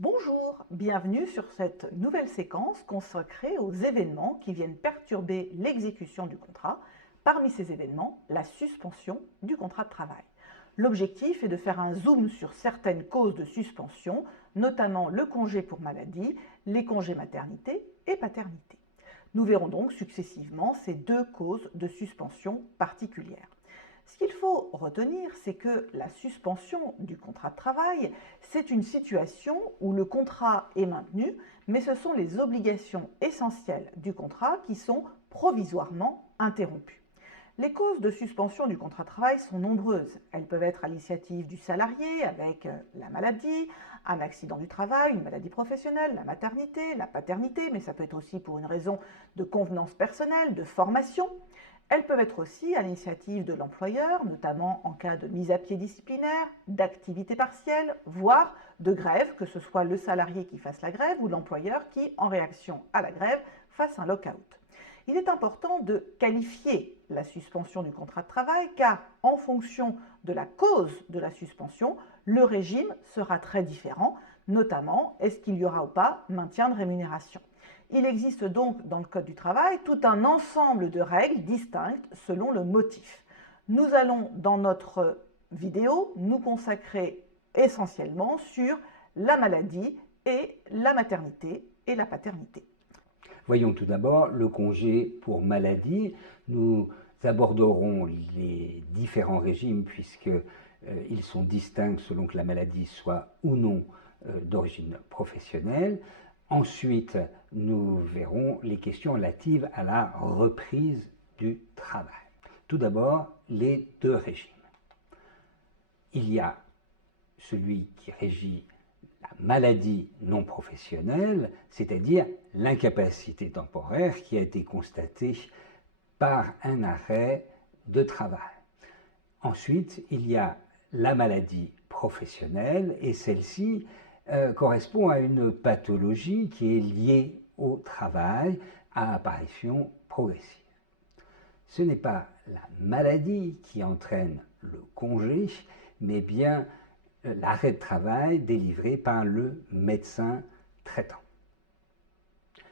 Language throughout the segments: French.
Bonjour, bienvenue sur cette nouvelle séquence consacrée aux événements qui viennent perturber l'exécution du contrat. Parmi ces événements, la suspension du contrat de travail. L'objectif est de faire un zoom sur certaines causes de suspension, notamment le congé pour maladie, les congés maternité et paternité. Nous verrons donc successivement ces deux causes de suspension particulières. Ce qu'il faut retenir, c'est que la suspension du contrat de travail, c'est une situation où le contrat est maintenu, mais ce sont les obligations essentielles du contrat qui sont provisoirement interrompues. Les causes de suspension du contrat de travail sont nombreuses. Elles peuvent être à l'initiative du salarié avec la maladie, un accident du travail, une maladie professionnelle, la maternité, la paternité, mais ça peut être aussi pour une raison de convenance personnelle, de formation. Elles peuvent être aussi à l'initiative de l'employeur, notamment en cas de mise à pied disciplinaire, d'activité partielle, voire de grève, que ce soit le salarié qui fasse la grève ou l'employeur qui, en réaction à la grève, fasse un lock-out. Il est important de qualifier la suspension du contrat de travail car, en fonction de la cause de la suspension, le régime sera très différent, notamment est-ce qu'il y aura ou pas maintien de rémunération. Il existe donc dans le Code du travail tout un ensemble de règles distinctes selon le motif. Nous allons dans notre vidéo nous consacrer essentiellement sur la maladie et la maternité et la paternité. Voyons tout d'abord le congé pour maladie. Nous aborderons les différents régimes puisqu'ils sont distincts selon que la maladie soit ou non d'origine professionnelle. Ensuite, nous verrons les questions relatives à la reprise du travail. Tout d'abord, les deux régimes. Il y a celui qui régit la maladie non professionnelle, c'est-à-dire l'incapacité temporaire qui a été constatée par un arrêt de travail. Ensuite, il y a la maladie professionnelle et celle-ci correspond à une pathologie qui est liée au travail à apparition progressive. Ce n'est pas la maladie qui entraîne le congé, mais bien l'arrêt de travail délivré par le médecin traitant.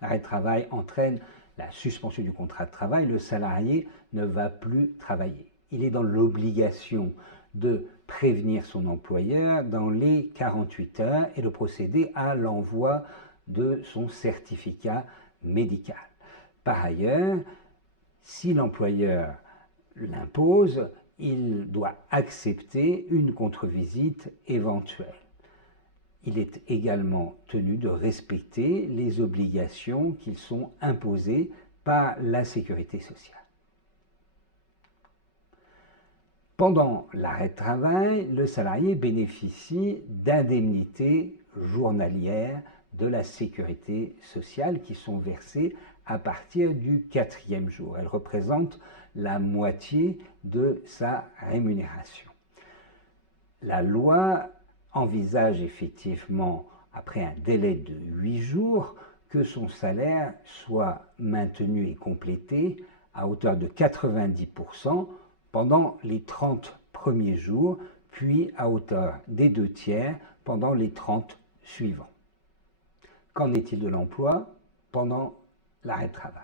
L'arrêt de travail entraîne la suspension du contrat de travail, le salarié ne va plus travailler. Il est dans l'obligation de prévenir son employeur dans les 48 heures et de procéder à l'envoi de son certificat médical. Par ailleurs, si l'employeur l'impose, il doit accepter une contre-visite éventuelle. Il est également tenu de respecter les obligations qui sont imposées par la sécurité sociale. Pendant l'arrêt de travail, le salarié bénéficie d'indemnités journalières de la sécurité sociale qui sont versées à partir du 4e jour. Elles représentent la moitié de sa rémunération. La loi envisage effectivement, après un délai de 8 jours, que son salaire soit maintenu et complété à hauteur de 90% pendant les 30 premiers jours, puis à hauteur des 2/3 pendant les 30 suivants. Qu'en est-il de l'emploi pendant l'arrêt de travail?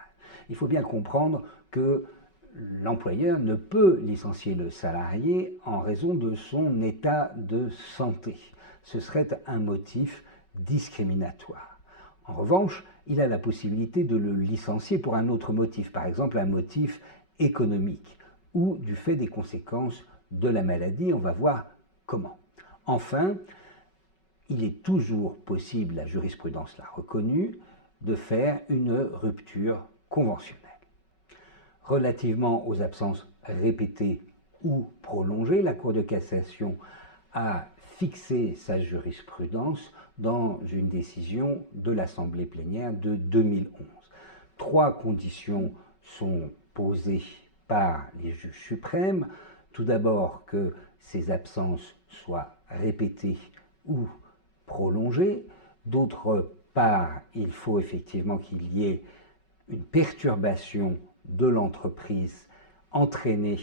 Il faut bien comprendre que l'employeur ne peut licencier le salarié en raison de son état de santé. Ce serait un motif discriminatoire. En revanche, il a la possibilité de le licencier pour un autre motif, par exemple un motif économique ou du fait des conséquences de la maladie. On va voir comment. Enfin, il est toujours possible, la jurisprudence l'a reconnu, de faire une rupture conventionnelle. Relativement aux absences répétées ou prolongées, la Cour de cassation a fixé sa jurisprudence dans une décision de l'Assemblée plénière de 2011. 3 conditions sont posées par les juges suprêmes. Tout d'abord, que ces absences soient répétées ou prolongées. D'autre part, il faut effectivement qu'il y ait une perturbation de l'entreprise entraînée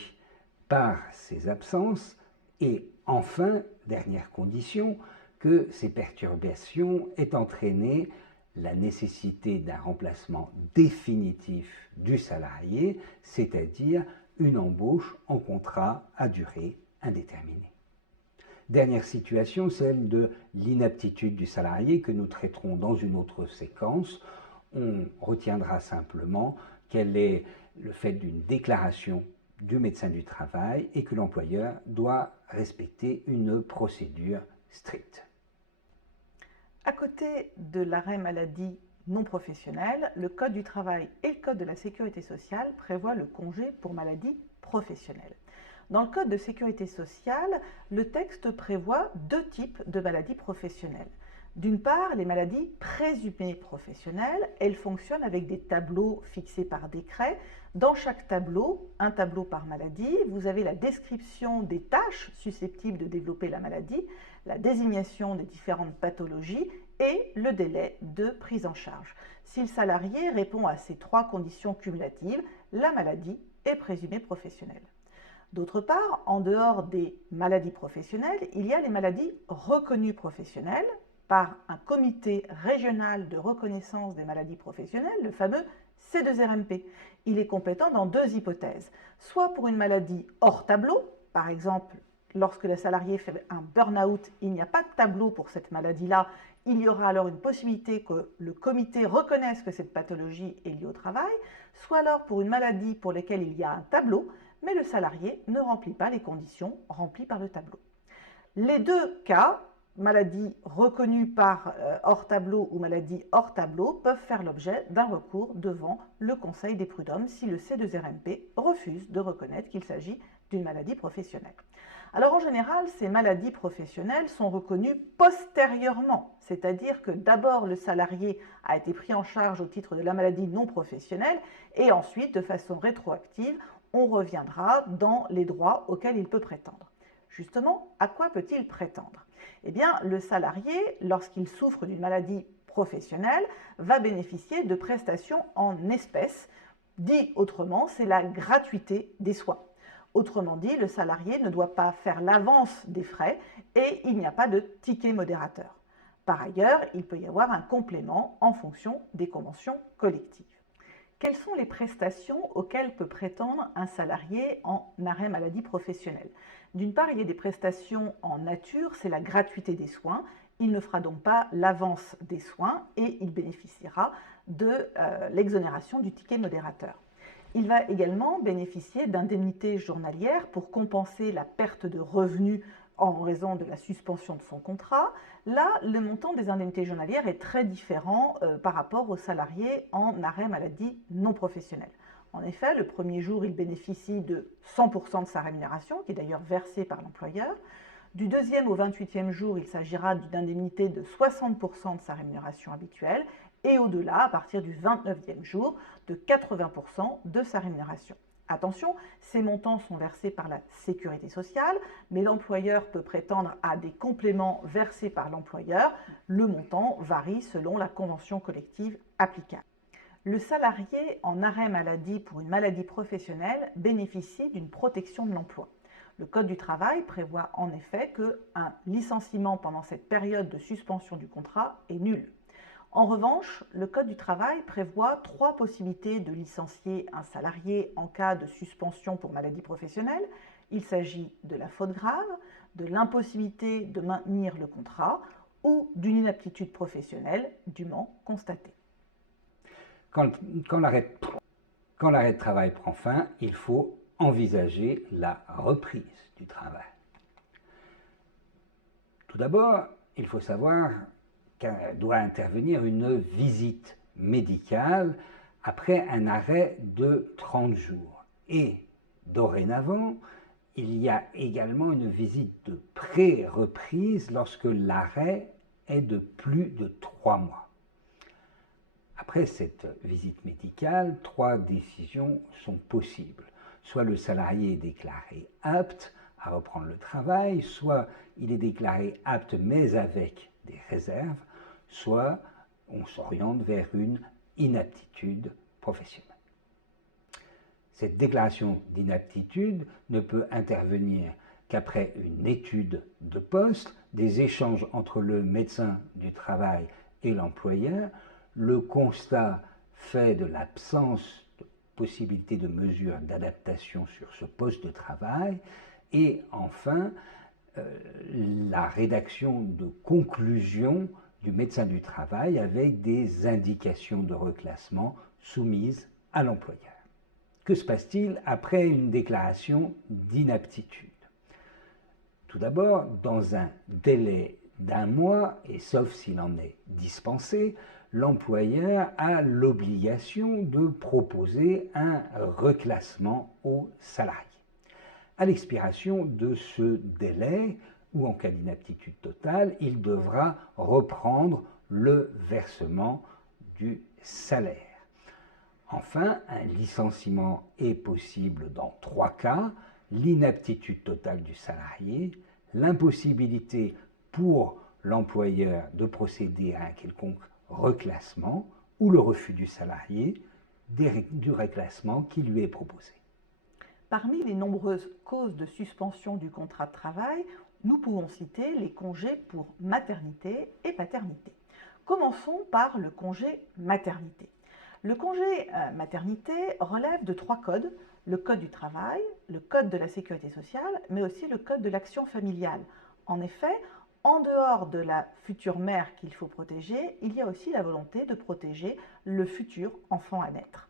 par ces absences. Et enfin, dernière condition, que ces perturbations aient entraîné la nécessité d'un remplacement définitif du salarié, c'est-à-dire une embauche en contrat à durée indéterminée. Dernière situation, celle de l'inaptitude du salarié que nous traiterons dans une autre séquence. On retiendra simplement qu'elle est le fait d'une déclaration du médecin du travail et que l'employeur doit respecter une procédure stricte. À côté de l'arrêt maladie non professionnel, le Code du travail et le Code de la sécurité sociale prévoient le congé pour maladie professionnelle. Dans le Code de sécurité sociale, le texte prévoit deux types de maladies professionnelles. D'une part, les maladies présumées professionnelles, elles fonctionnent avec des tableaux fixés par décret. Dans chaque tableau, un tableau par maladie, vous avez la description des tâches susceptibles de développer la maladie, la désignation des différentes pathologies et le délai de prise en charge. Si le salarié répond à ces trois conditions cumulatives, la maladie est présumée professionnelle. D'autre part, en dehors des maladies professionnelles, il y a les maladies reconnues professionnelles par un comité régional de reconnaissance des maladies professionnelles, le fameux C2RMP. Il est compétent dans deux hypothèses. Soit pour une maladie hors tableau, par exemple, lorsque le salarié fait un burn-out, il n'y a pas de tableau pour cette maladie-là, il y aura alors une possibilité que le comité reconnaisse que cette pathologie est liée au travail, soit alors pour une maladie pour laquelle il y a un tableau, mais le salarié ne remplit pas les conditions remplies par le tableau. Les deux cas, maladie reconnue par hors tableau ou maladie hors tableau, peuvent faire l'objet d'un recours devant le Conseil des prud'hommes si le C2RMP refuse de reconnaître qu'il s'agit d'une maladie professionnelle. Alors en général, ces maladies professionnelles sont reconnues postérieurement, c'est-à-dire que d'abord le salarié a été pris en charge au titre de la maladie non professionnelle et ensuite, de façon rétroactive, on reviendra dans les droits auxquels il peut prétendre. Justement, à quoi peut-il prétendre? Eh bien, le salarié, lorsqu'il souffre d'une maladie professionnelle, va bénéficier de prestations en espèces. Dit autrement, c'est la gratuité des soins. Autrement dit, le salarié ne doit pas faire l'avance des frais et il n'y a pas de ticket modérateur. Par ailleurs, il peut y avoir un complément en fonction des conventions collectives. Quelles sont les prestations auxquelles peut prétendre un salarié en arrêt maladie professionnelle? D'une part, il y a des prestations en nature, c'est la gratuité des soins. Il ne fera donc pas l'avance des soins et il bénéficiera de l'exonération du ticket modérateur. Il va également bénéficier d'indemnités journalières pour compenser la perte de revenus en raison de la suspension de son contrat. Là, le montant des indemnités journalières est très différent par rapport aux salariés en arrêt maladie non professionnel. En effet, le premier jour, il bénéficie de 100% de sa rémunération, qui est d'ailleurs versée par l'employeur. Du deuxième au 28e jour, il s'agira d'une indemnité de 60% de sa rémunération habituelle et au-delà, à partir du 29e jour, de 80% de sa rémunération. Attention, ces montants sont versés par la sécurité sociale, mais l'employeur peut prétendre à des compléments versés par l'employeur. Le montant varie selon la convention collective applicable. Le salarié en arrêt maladie pour une maladie professionnelle bénéficie d'une protection de l'emploi. Le Code du travail prévoit en effet qu'un licenciement pendant cette période de suspension du contrat est nul. En revanche, le Code du travail prévoit trois possibilités de licencier un salarié en cas de suspension pour maladie professionnelle. Il s'agit de la faute grave, de l'impossibilité de maintenir le contrat ou d'une inaptitude professionnelle dûment constatée. Quand l'arrêt de travail prend fin, il faut envisager la reprise du travail. Tout d'abord, il faut savoir doit intervenir une visite médicale après un arrêt de 30 jours. Et dorénavant, il y a également une visite de pré-reprise lorsque l'arrêt est de plus de 3 mois. Après cette visite médicale, 3 décisions sont possibles. Soit le salarié est déclaré apte à reprendre le travail, soit il est déclaré apte mais avec des réserves, soit on s'oriente vers une inaptitude professionnelle. Cette déclaration d'inaptitude ne peut intervenir qu'après une étude de poste, des échanges entre le médecin du travail et l'employeur, le constat fait de l'absence de possibilité de mesure d'adaptation sur ce poste de travail et enfin la rédaction de conclusions du médecin du travail avec des indications de reclassement soumises à l'employeur. Que se passe-t-il après une déclaration d'inaptitude? Tout d'abord, dans un délai d'1 mois, et sauf s'il en est dispensé, l'employeur a l'obligation de proposer un reclassement au salarié. À l'expiration de ce délai, ou en cas d'inaptitude totale, il devra reprendre le versement du salaire. Enfin, un licenciement est possible dans 3 cas: l'inaptitude totale du salarié, l'impossibilité pour l'employeur de procéder à un quelconque reclassement ou le refus du salarié du reclassement qui lui est proposé. Parmi les nombreuses causes de suspension du contrat de travail, nous pouvons citer les congés pour maternité et paternité. Commençons par le congé maternité. Le congé maternité relève de 3 codes: le code du travail, le code de la sécurité sociale, mais aussi le code de l'action familiale. En effet, en dehors de la future mère qu'il faut protéger, il y a aussi la volonté de protéger le futur enfant à naître.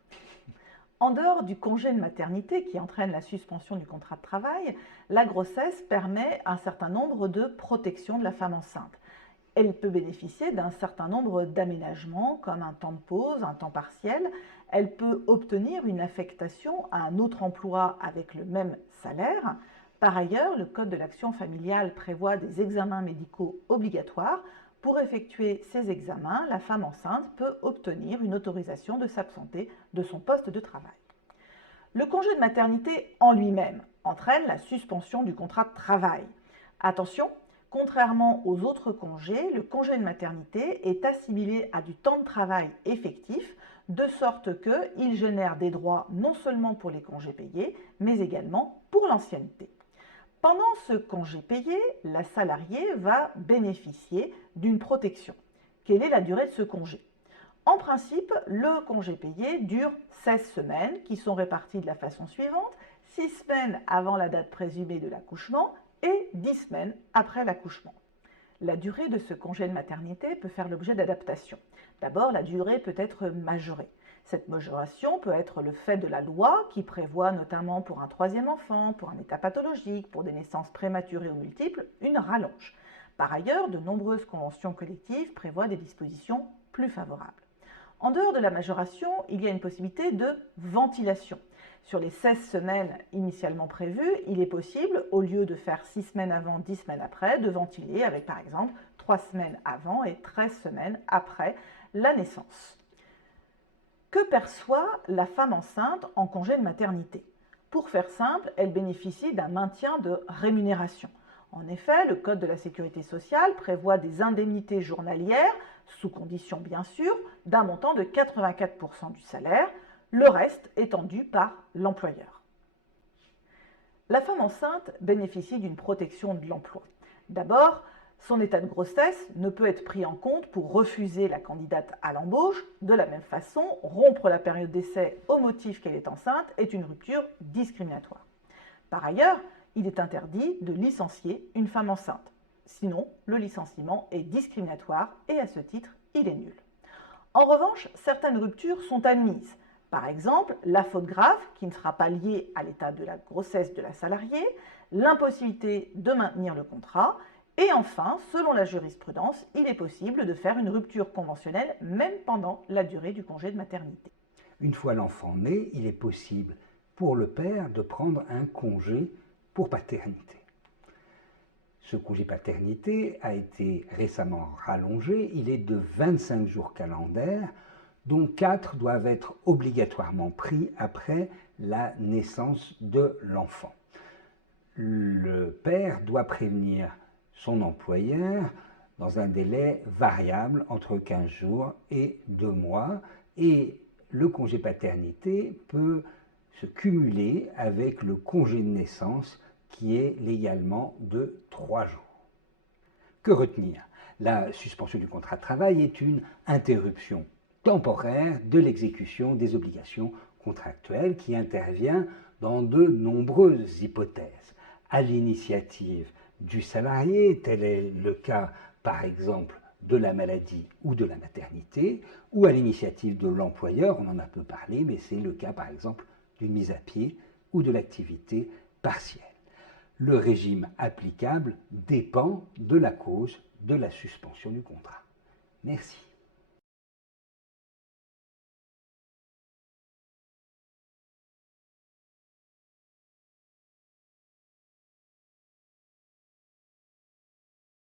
En dehors du congé de maternité qui entraîne la suspension du contrat de travail, la grossesse permet un certain nombre de protections de la femme enceinte. Elle peut bénéficier d'un certain nombre d'aménagements comme un temps de pause, un temps partiel. Elle peut obtenir une affectation à un autre emploi avec le même salaire. Par ailleurs, le Code de l'action familiale prévoit des examens médicaux obligatoires. Pour effectuer ces examens, la femme enceinte peut obtenir une autorisation de s'absenter de son poste de travail. Le congé de maternité en lui-même entraîne la suspension du contrat de travail. Attention, contrairement aux autres congés, le congé de maternité est assimilé à du temps de travail effectif, de sorte qu'il génère des droits non seulement pour les congés payés, mais également pour l'ancienneté. Pendant ce congé payé, la salariée va bénéficier d'une protection. Quelle est la durée de ce congé? En principe, le congé payé dure 16 semaines qui sont réparties de la façon suivante: 6 semaines avant la date présumée de l'accouchement et 10 semaines après l'accouchement. La durée de ce congé de maternité peut faire l'objet d'adaptations. D'abord, la durée peut être majorée. Cette majoration peut être le fait de la loi qui prévoit notamment pour un 3e enfant, pour un état pathologique, pour des naissances prématurées ou multiples, une rallonge. Par ailleurs, de nombreuses conventions collectives prévoient des dispositions plus favorables. En dehors de la majoration, il y a une possibilité de ventilation. Sur les 16 semaines initialement prévues, il est possible, au lieu de faire 6 semaines avant, 10 semaines après, de ventiler avec par exemple 3 semaines avant et 13 semaines après la naissance. Que perçoit la femme enceinte en congé de maternité? Pour faire simple, elle bénéficie d'un maintien de rémunération. En effet, le Code de la sécurité sociale prévoit des indemnités journalières, sous condition bien sûr, d'un montant de 84% du salaire, le reste étant dû par l'employeur. La femme enceinte bénéficie d'une protection de l'emploi. D'abord, son état de grossesse ne peut être pris en compte pour refuser la candidate à l'embauche. De la même façon, rompre la période d'essai au motif qu'elle est enceinte est une rupture discriminatoire. Par ailleurs, il est interdit de licencier une femme enceinte. Sinon, le licenciement est discriminatoire et à ce titre, il est nul. En revanche, certaines ruptures sont admises. Par exemple, la faute grave qui ne sera pas liée à l'état de la grossesse de la salariée, l'impossibilité de maintenir le contrat, et enfin, selon la jurisprudence, il est possible de faire une rupture conventionnelle même pendant la durée du congé de maternité. Une fois l'enfant né, il est possible pour le père de prendre un congé pour paternité. Ce congé paternité a été récemment rallongé, il est de 25 jours calendaires, dont 4 doivent être obligatoirement pris après la naissance de l'enfant. Le père doit prévenir son employeur dans un délai variable entre 15 jours et 2 mois, et le congé paternité peut se cumuler avec le congé de naissance qui est légalement de 3 jours. Que retenir? La suspension du contrat de travail est une interruption temporaire de l'exécution des obligations contractuelles qui intervient dans de nombreuses hypothèses. À l'initiative du salarié, tel est le cas par exemple de la maladie ou de la maternité, ou à l'initiative de l'employeur, on en a peu parlé, mais c'est le cas par exemple d'une mise à pied ou de l'activité partielle. Le régime applicable dépend de la cause de la suspension du contrat. Merci.